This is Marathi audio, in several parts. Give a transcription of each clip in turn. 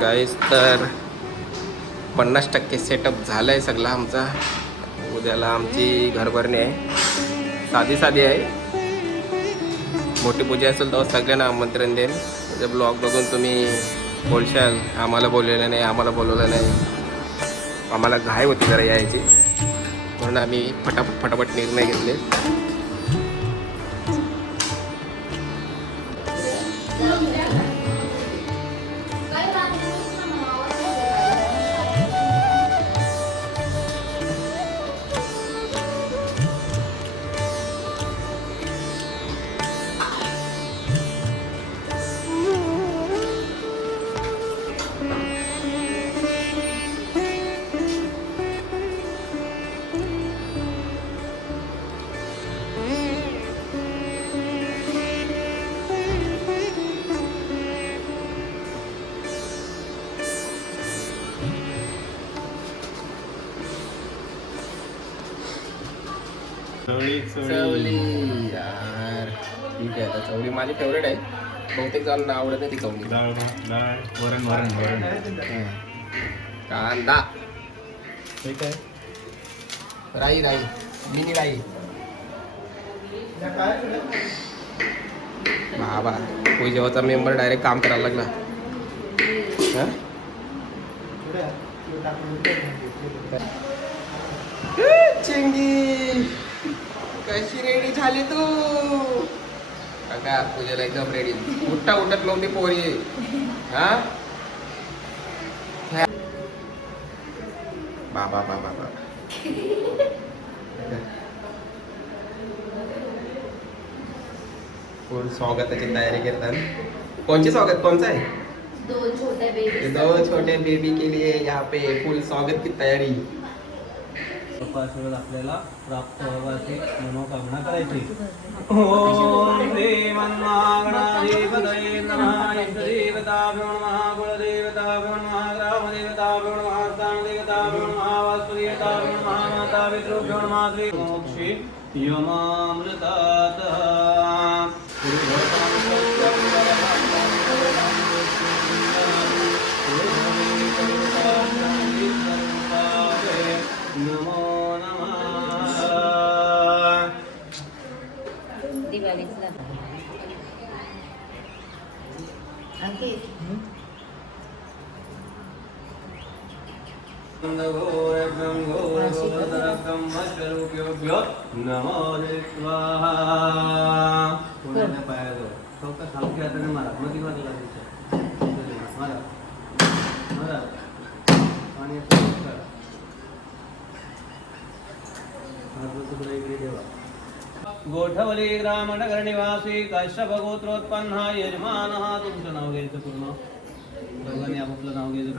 गाईस तर 50% सेटअप झाला आहे सगळा आमचा. उद्याला आमची घरभरणी आहे, साधी साधी आहे. मोठी पूजा असेल तर सगळ्यांना आमंत्रण देईन. म्हणजे ब्लॉग बघून तुम्ही बोलशाल आम्हाला बोललेलं नाही, आम्हाला बोलवलं नाही. आम्हाला घाई होती जरा यायची, म्हणून आम्ही फटाफट निर्णय घेतले. चवली यार, ठीक आहे. आता चवली माझी फेवरेट आहे. बहुतेक जणांना आवडत नाही ती चवली. वरण कांदा, ठीक आहे. राई मिनी राई. बाबा कोई जेव्हाचा मेंबर डायरेक्ट काम करायला लागला. चिंगी कशी रेडी झाली तू? काका पूजेला एकदम रेडी. उठत नव्हती पोरी. हा बाबा फुल स्वागताची तयारी करतात. कोणचे स्वागत? कोणचं आहे? दो छोटे बेबी के लिए यहाँ पे फुल स्वागत की तयारी. आपल्याला प्राप्त व्हावी मनोकामना करायची. ओम श्रीमन्नागणाधिपतये नमः. इष्टदेवताभ्यो नमः, कुलदेवताभ्यो नमः, ग्रामदेवताभ्यो नमः, स्थानदेवताभ्यो नमः, वास्तुदेवताभ्यो नमः, मातापितृभ्यो नमः. श्रीमोक्षे यमामृतात् नमो गोठवली ग्रामनगर निवासी कश्यप गोत्रोत्पन्न यजमानः. तुमचं नाव घ्यायचं पूर्ण. दोघांनी आपापलं नाव घ्यायचं.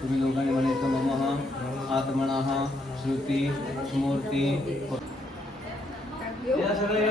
तुम्ही दोघांनी म्हणायचं मम आत्मनः श्रुती मूर्ती. या सगळ्या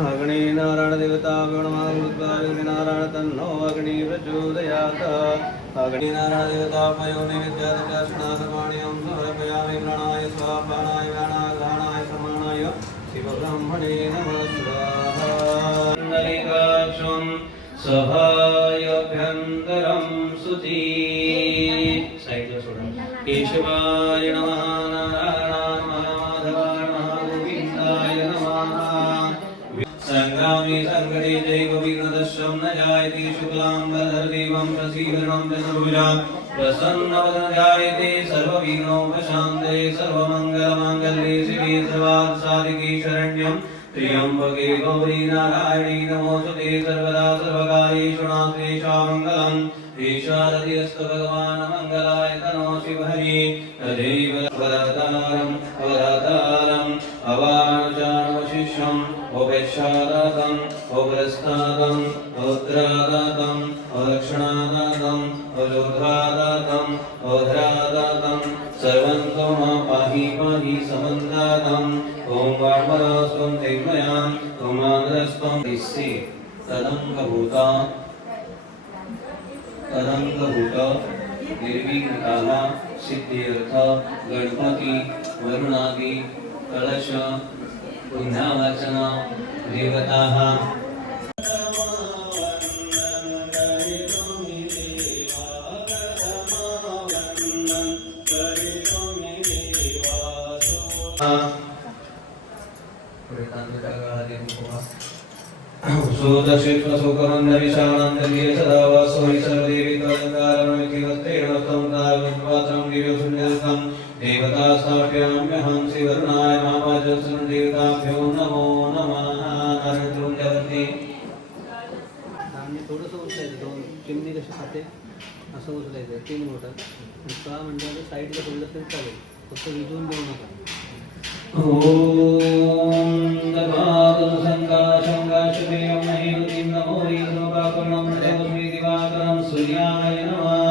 अग्नि नारायण देवता नारायण तन्नो अग्नि प्रचोदयात्. अग्नि नारायण देवता पयोनि विद्यादशा स्नानपाणियं समर्पयामि. प्राणाय स्वापानाय व्यानाय समानाय शिवब्रह्मणे नमः स्वाहा. सभायाभ्यन्तरं सुती साईडला सोडा. केशवाय नमः. संग्रामे संकटे जैव विघ्नदशं न जाय. ध्यायते शुक्लाम्बरधरदेवं शशिवर्णं चतुर्भुजं प्रसन्नवदनं ध्यायते सर्वविघ्नोपशान्तये सर्वमङ्गलमाङ्गल्ये शिवे सर्वार्थसाधिके शरण्यं त्र्यम्बके गौरी नारायणी नमोस्तुते सर्वदा सर्वकार्येषु नास्ति मङ्गलम् ईशारदिस्तु भगवान् मङ्गलाय तनो शिवहरि तदेव वरदारम् अवरदारम् अवानुजानुशिष्यम् उपेक्षादातम् उपरस्तादम् औद्रादातम् अदक्षिणादातम् अजोध्रादातम् औध्रादातम् सर्वं त्वं पाहि पाहि समन्तातम् ॐ वामनस्त्वं तेमयां त्वमानरस्त्वं दिस्से तदङ्गभूता निर्विघ्नताः सिद्ध्यर्थ गणपति वरुणादि कलश पुण्यावाचन देवताः सुदशिष्वसुकरन्दविशालान्तर्ये सदा वासोहि सर्वदेवी तदङ्गारमणिकिवस्तेणोत्तं तावन्वाचं गिरिशून्यस्थं देवतास्थाप्याम्यहं श्रीवरुणाय महावाचस्सं देवताभ्यो नमो नमः नारायणवती थोडंसं उचलायचं दोन चिमणी कशी खाते असं उचलायचं 3 बोटात आणि का म्हणजे साईडला ठेवलं तरी चालेल फक्त विजवून देऊ नका ॐ नमामि संकाशंगाशदेवं महेवतीं नमो ईश्वराकर्णं नमोऽस्मि दिवाकरं सूर्याय नमः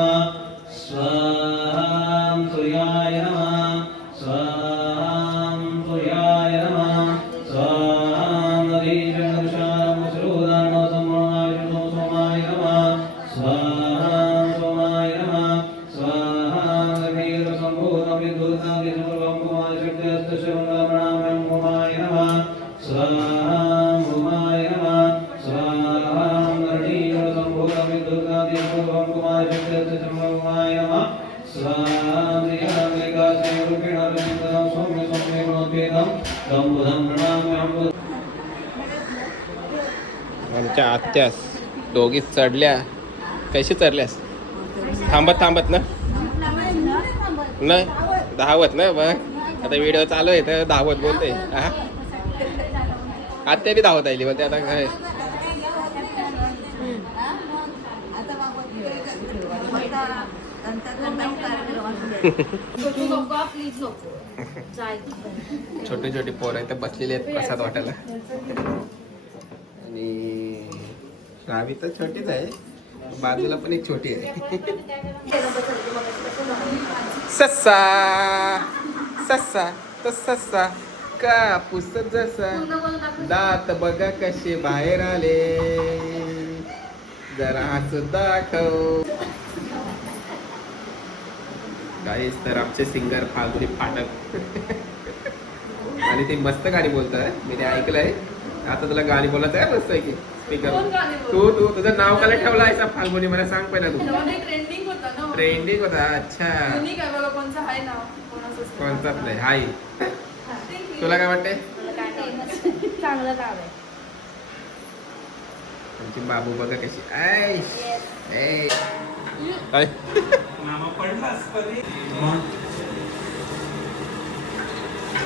स्वाहां सूर्याय नमः स्वाहां सूर्याय नमः स्वाहां नदीजनदर्शनं श्रोदानं समोनायुधं सोमाय नमः स्वाहां सोमाय नमः स्वाहां वीरसम्भूतं विदुर्नादिसर्वं कुमारशक्तिहस्तशरणं होमाय नमः स्वाहां होमाय नमः स्वाहां नरणीयसम्भूतं विदुर्नादिसर्वं कुमारशक्तिहस्तशरणं होमाय नमः स्वाहां श्रीहरमेकाश्रीरूपेण रचितं सौम्य सौम्य गुणोपेतं तं बुधं प्रणाम्यहं आमच्या आत्यास दोघीच चढल्या कशी चढल्यास थांबत थांबत ना नाही धावत ना बघ आता व्हिडिओ चालू आहे तर धावत बोलते आत्या बी धावत आली बोलते आता काय छोटी छोटी पोरं इथे बसलेली आहेत प्रसाद वाटायला आणि रावी तर छोटीच आहे बाजूला पण एक छोटी आहे सस्सा सस्सा तो सस्सा कापूस जसा दात बघा कसे बाहेर आले जरा हसू दाखव गाईस तर आमचे सिंगर फाल्गुनी फाटक आणि ते मस्त गाणी बोलतात मी ते ऐकलंय आता तुला गाणी बोलायचं आहे मस्त आहे की स्पीकर तू तुझं नाव काय ठेवलं आहे फाल्गुनी मला सांग पहिला तू ट्रेंडिंग होता अच्छा कोणताच नाही हाय तुला काय वाटतंय चांगलं नाव आहे आमची बाबू बघा कशी काय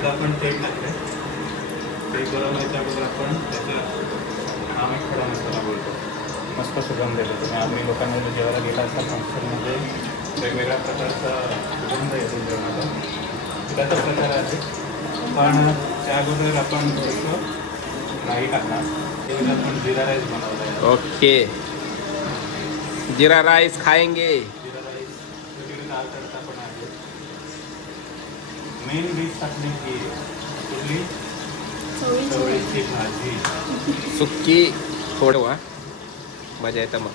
आपण तेल टाकतोय ते गरम व्हायच्या अगोदर आपण त्याच्या आम्ही खडा मसाला बोलतो मस्त सुगंध येतो तुम्ही आम्ही लोकांमध्ये जेवायला गेला असाल फंक्शनमध्ये वेगवेगळ्या प्रकारचा सुगंध येतो जेवणाचा त्याचा प्रकार आहे पण त्या अगोदर आपण थोडंसं राई टाकणार त्यावेळेला आपण जिरा राईस बनवला आहे ओके जीरा राईस खाएंगे जिरा राईस वेगवेगळे दाल तडका पण आहे मेन डिश टाकली की कुठली चवळीची भाजी सुक्की थोडं वा मजा येतं मग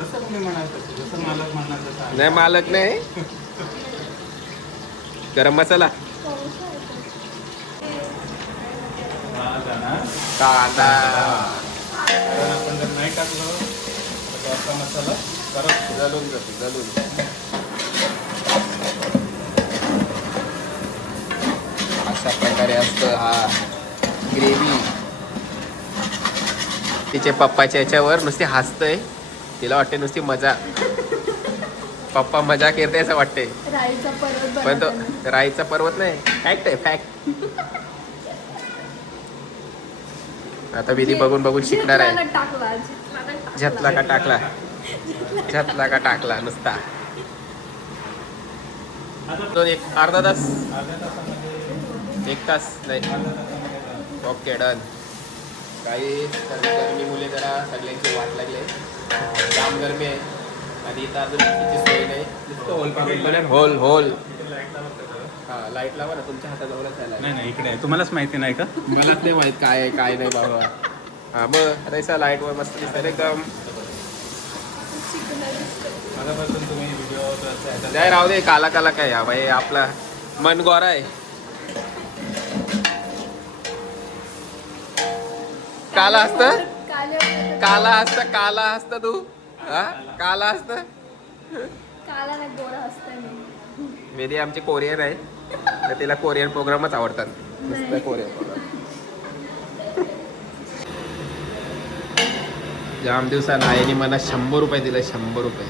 जसं तुम्ही म्हणाल तसं जसं मालक म्हणणार तसं आहे. नाही मालक नाही गरम मसाला हा जाणार कांदा कारण आपण जर नाही टाकलं तर तो असा मसाला करत जलून जातो जलून अशा प्रकारे असतं हा ग्रेव्ही तिचे पप्पाच्या याच्यावर नुसती हसतंय. तिला वाटते नुसती मजा. पप्पा मजा करते असं वाटते. राईचा पर्वत पण तो बनवताना. राईचा पर्वत नाही, फॅक्ट आहे फॅक्ट. आता विधी बघून बघून शिकणार आहे. झेतला टाकला, झटला का टाकला, झटला का टाकला नुसता. एक अर्धा तास, अर्ध्या तासामध्ये 1 तास नाही. Okay done. काही गरमी मुले जरा सगळ्यांची वाट लागले. जाम गरमी आहे आणि इथं अजून तिची सोय नाही. नुसतं होल पाडून होल होल. हा लाईट लावा ना, तुमच्या हाताजवळच आहे. नाही नाही इकडे आहे. तुम्हालाच माहिती नाही का? मलाच नाही माहित काय आहे काय नाही बाबा. हा मग आता लाईटवर मस्त दिसतं एकदम. आतापासून तुम्ही व्हिडिओ जाय राहू दे. काला काला काय हा भाई, आपला मन गोरा आहे. काला असतं, काला असतं, काला असतं तू. हा काला असतं. काला नाही, गोरा असतं मी. वेदी आमची कोरियन आहे, तर तिला कोरियन प्रोग्रामच आवडतात. नुसतं कोरियन प्रोग्राम. जाम दिवसानं आईने मला 100 रुपये दिले. 100 रुपये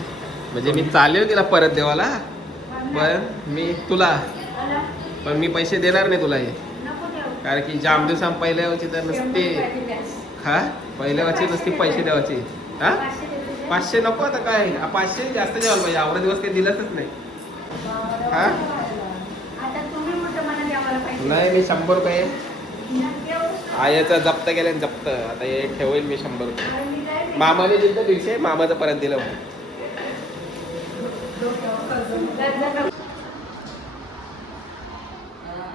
म्हणजे मी चालेल तिला परत देवाला, पण मी तुला, पण मी पैसे देणार नाही तुला हे. कारण की जाम दिवसां पहिल्या वरची तर नसते. हा पहिल्या वरची नसती पैसे द्यावाची. हा 500 नको. आता काय 500 जास्त द्यावाला पाहिजे. आवडा दिवस काही दिलाच नाही. हा आता तुम्ही मोठं मला द्यावाला पाहिजे. नाही, मी 100 रुपये आयाचं जप्त केलं. जप्त आता हे ठेवेल मी 100 रुपये. मामाने दिलं 150, मामाचं परत दिलं.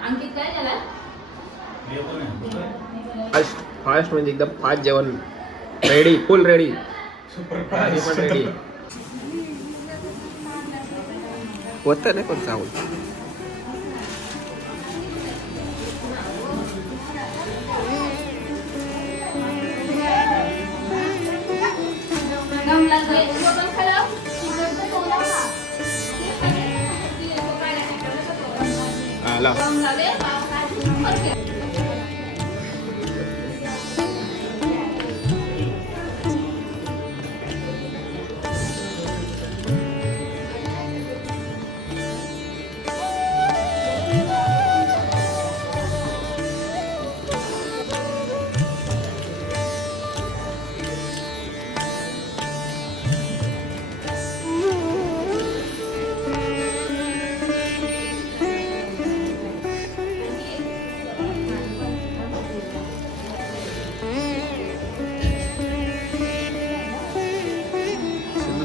अंकित काय झाला? फास्ट म्हणजे एकदम फास्ट जेवण. रेडी, फुल रेडी. भाजी पण रेडी होतं नाही पण चावल. आला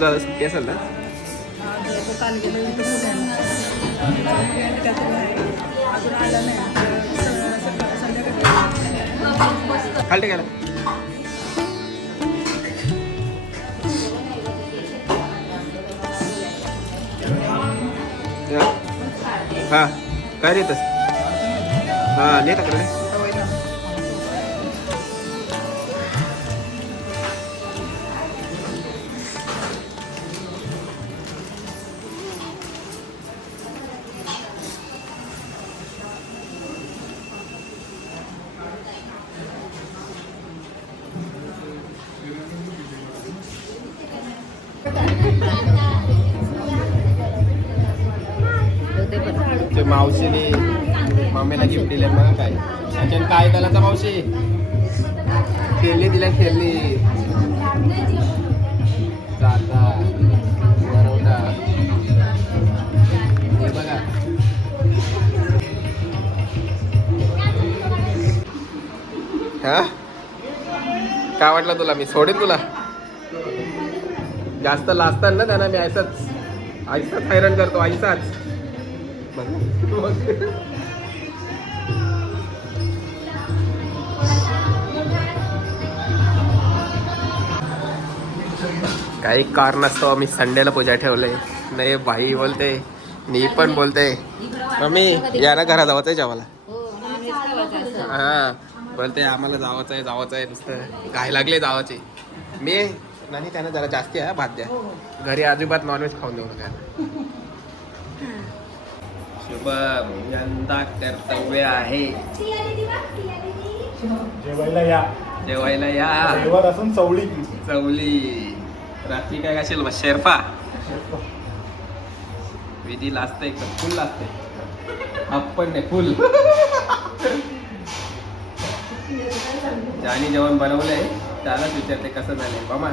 दादा सुट्टी असेल ना. खाल टेकायला हा काय देतस. हा नेता कडे मावशीने मम्मीला गिफ्ट दिले. मग काय त्याच्यात काय त्याला मावशी खेळली दिल्या खेळली जाता बरोबर. हे बघा हा काय वाटलं तुला. मी सोडेन तुला. जास्त लाजतात ना त्यांना. मी आईचाच हैराण करतो. आईचाच काही कारणास्तव आम्ही संडेला पूजा ठेवले. नाही भाई बोलते, मी पण बोलते मम्मी या ना घरा जावंच आहे जेवायला. हा बोलते आम्हाला जावंच आहे नुसतं घाई लागले जावाचे. मी नाही त्यानं जरा जास्ती आहे भात द्या. घरी अजिबात नॉनव्हेज खाऊन देऊ नका. शुभ यंदा कर्तव्य आहे. जेवायला या. जेवायला या. रविवार असून चवळी की चवली. रात्री काय खाशील मग? शेरफा. विधी लाजतं एकदम फुल लाजते. आपण नाही फुल. ज्याने जेवण बनवलंय त्यालाच विचारते कसं झालंय मामा.